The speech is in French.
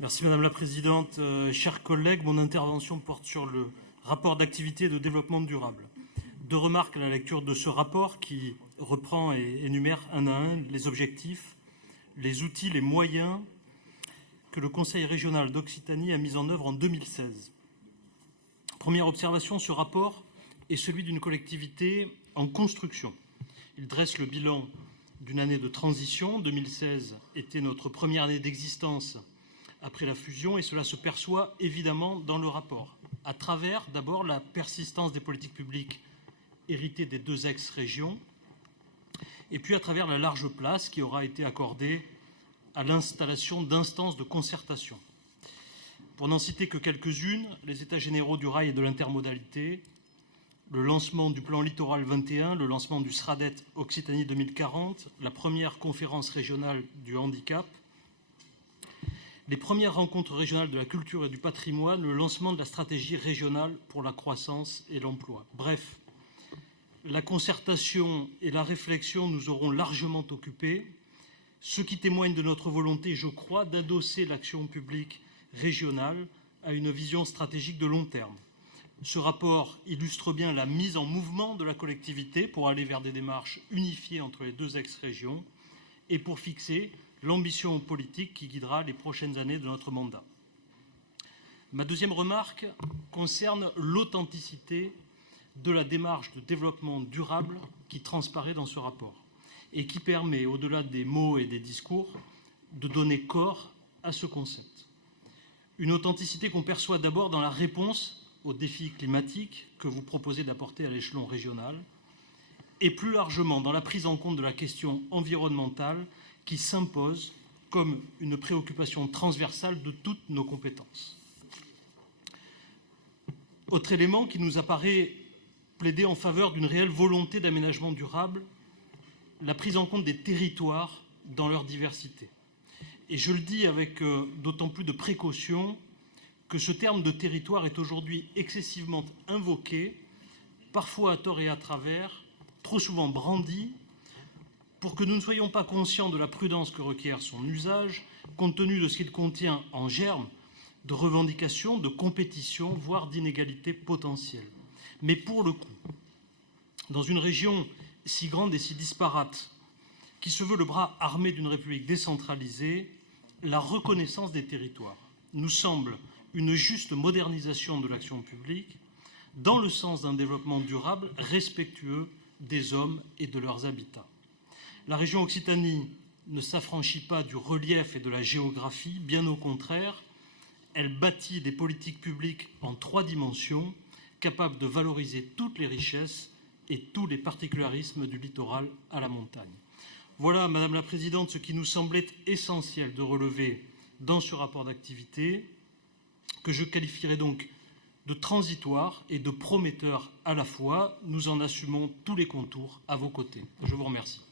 Merci Madame la Présidente. Chers collègues, mon intervention porte sur le rapport d'activité et de développement durable. Deux remarques à la lecture de ce rapport qui reprend et énumère un à un les objectifs, les outils, les moyens que le Conseil régional d'Occitanie a mis en œuvre en 2016. Première observation, ce rapport est celui d'une collectivité en construction. Il dresse le bilan d'une année de transition. 2016 était notre première année d'existence après la fusion et cela se perçoit évidemment dans le rapport, à travers d'abord la persistance des politiques publiques héritées des deux ex-régions et puis à travers la large place qui aura été accordée à l'installation d'instances de concertation. Pour n'en citer que quelques-unes, les États généraux du rail et de l'intermodalité, le lancement du plan Littoral 21, le lancement du SRADET Occitanie 2040, la première conférence régionale du handicap, les premières rencontres régionales de la culture et du patrimoine, le lancement de la stratégie régionale pour la croissance et l'emploi. Bref, la concertation et la réflexion nous auront largement occupés, ce qui témoigne de notre volonté, je crois, d'adosser l'action publique régionale à une vision stratégique de long terme. Ce rapport illustre bien la mise en mouvement de la collectivité pour aller vers des démarches unifiées entre les deux ex-régions et pour fixer l'ambition politique qui guidera les prochaines années de notre mandat. Ma deuxième remarque concerne l'authenticité de la démarche de développement durable qui transparaît dans ce rapport et qui permet, au-delà des mots et des discours, de donner corps à ce concept. Une authenticité qu'on perçoit d'abord dans la réponse aux défis climatiques que vous proposez d'apporter à l'échelon régional et plus largement dans la prise en compte de la question environnementale qui s'impose comme une préoccupation transversale de toutes nos compétences. Autre élément qui nous apparaît plaider en faveur d'une réelle volonté d'aménagement durable, la prise en compte des territoires dans leur diversité. Et je le dis avec d'autant plus de précaution que ce terme de territoire est aujourd'hui excessivement invoqué, parfois à tort et à travers, trop souvent brandi, pour que nous ne soyons pas conscients de la prudence que requiert son usage, compte tenu de ce qu'il contient en germe de revendications, de compétition, voire d'inégalités potentielles. Mais pour le coup, dans une région si grande et si disparate, qui se veut le bras armé d'une République décentralisée, la reconnaissance des territoires nous semble une juste modernisation de l'action publique dans le sens d'un développement durable, respectueux des hommes et de leurs habitats. La région Occitanie ne s'affranchit pas du relief et de la géographie, bien au contraire, elle bâtit des politiques publiques en 3 dimensions, capables de valoriser toutes les richesses et tous les particularismes du littoral à la montagne. Voilà, Madame la Présidente, ce qui nous semblait essentiel de relever dans ce rapport d'activité, que je qualifierais donc de transitoire et de prometteur à la fois. Nous en assumons tous les contours à vos côtés. Je vous remercie.